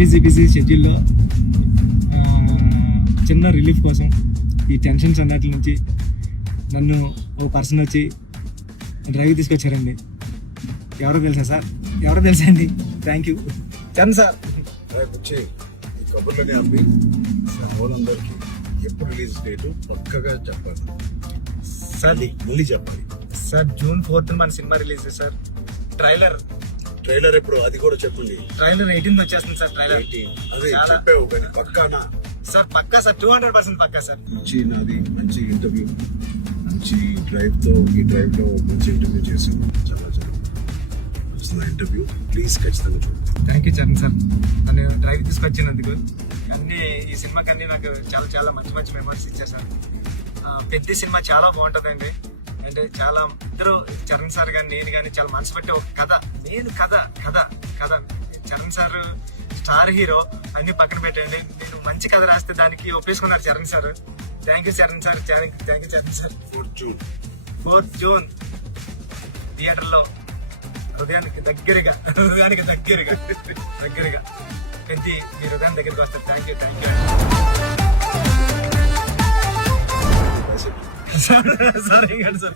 Busy షెడ్యూల్లో చిన్న relief కోసం ఈ టెన్షన్స్ అన్నట్ల నుంచి నన్ను ఓ పర్సన్ వచ్చి డ్రైవ్ తీసుకొచ్చారండి. ఎవరో తెలుసా అండి. Thank you Charan sir. వచ్చి ఈ కబుర్లని అమ్మి వాళ్ళందరికీ ఎప్పుడు రిలీజ్ డేటు పక్కగా చెప్పాలి సార్. మళ్ళీ చెప్పాలి సార్ June 4th మన సినిమా రిలీజ్ సార్. ట్రైలర్ ఎప్పుడు అది కూడా చెప్పండి. ట్రైలర్ 18th వచ్చేస్తుంది సార్. ట్రైలర్ అదే చాలా చెప్పావు కానీ పక్కానా సార్. పక్కా సార్, 200% పక్కా సార్. నాది మంచి ఇంటర్వ్యూ, మంచి ఈ డ్రైవ్ లో మంచి ఇంటర్వ్యూ చేసాను. చాలా వస్తున్న ఇంటర్వ్యూ ప్లీజ్ ఖచ్చితంగా చూడండి. థ్యాంక్ యూ చరణ్ సార్, నన్ను డ్రైవ్ తీసుకొచ్చినందుకు. ఈ సినిమాకి అన్ని నాకు చాలా చాలా మంచి మెమరీస్ ఇచ్చారు సార్. పెద్ద సినిమా చాలా బాగుంటుందండి. అంటే చాలా ఇద్దరు చరణ్ సార్ కానీ నేను కానీ చాలా మనసు పెట్టే ఒక కథ. చరణ్ సార్ స్టార్ హీరో, అన్ని పక్కన పెట్టండి. నేను మంచి కథ రాస్తే దానికి ఒప్పేసుకున్నారు Charan sir. Thank you Charan sir. Thank you Charan sir. 4th June థియేటర్లో హృదయానికి దగ్గరగా పెద్ద మీ హృదయం దగ్గరికి వస్తారు. Thank you sir.